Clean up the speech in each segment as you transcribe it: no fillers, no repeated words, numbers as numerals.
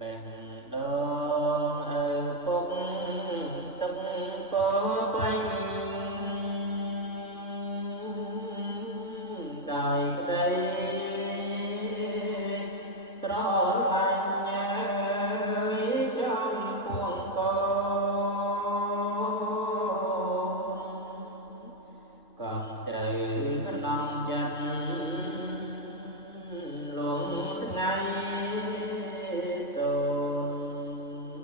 បេះដូងឪពុកទឹកពោពេញដោយក្តីស្រឡាញ់ចំពោះកូនកុំត្រូវក្នុងចិត្តលងថ្ងៃសូន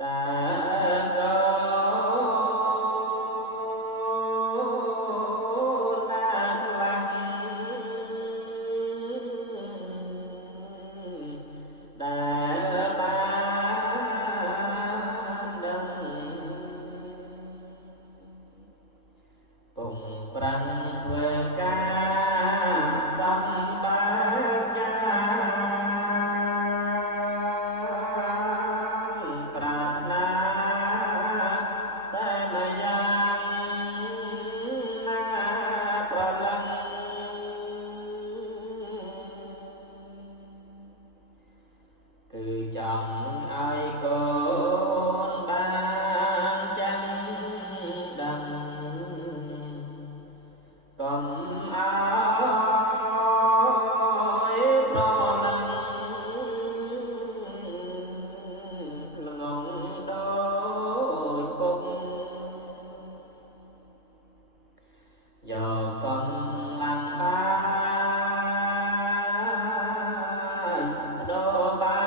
តើកូនណាខ្លះដែលបានដឹងពុំប្រាំធ្វើការសម្បាចាប្រាថ្នាតែម្យ៉ាងណាប្រលឹងគឺចង់ឲ្យកូនបានចាំដឹងកុំឲ្យប្រលឹងល្ងងដូចពុកយកកំឡាំងបាយដូរបា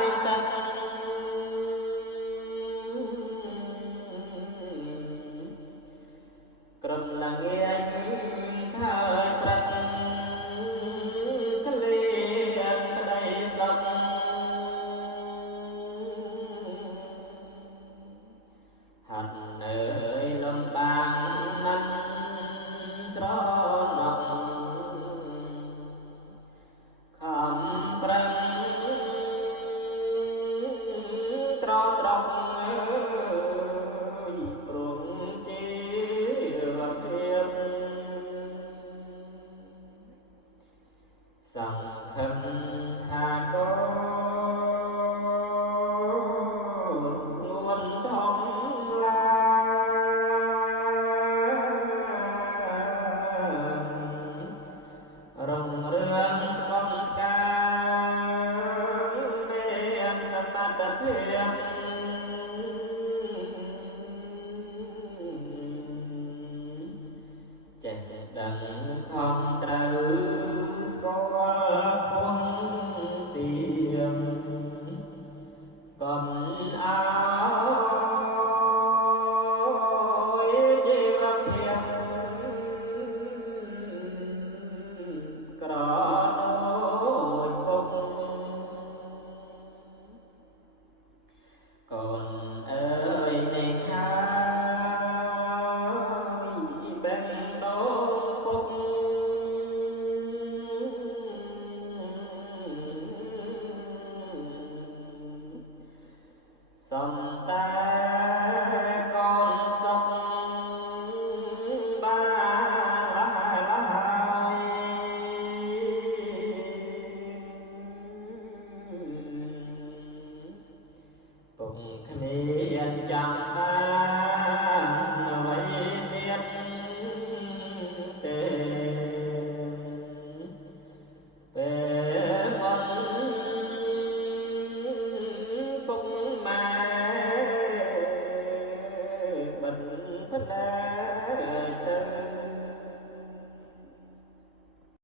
យទឹកក្រំល្ងាចឃើញព្រឹកក្លៀកក្តីសុខហាត់នៅលំបាកណាស់ស្រណុកខំប្រឹងត្រត្រង់ព្រមជីវភាពសង្ឃឹមថាកូនស្ងួនធំឡារុងរឿងកុំការមានសមត្ថភាពចេះដឹងខំត្រូវស្គាល់ពុនទៀមកុំឲ្យជីវភាពក្រដូចពុកកូនអើយនេះហើយបេះដូងពុកសុំតែកូនសុខបានហើយពុកគ្មានចាំបានអ្វីទៀតទេពេលមុនពុកម៉ែបិទផ្លែ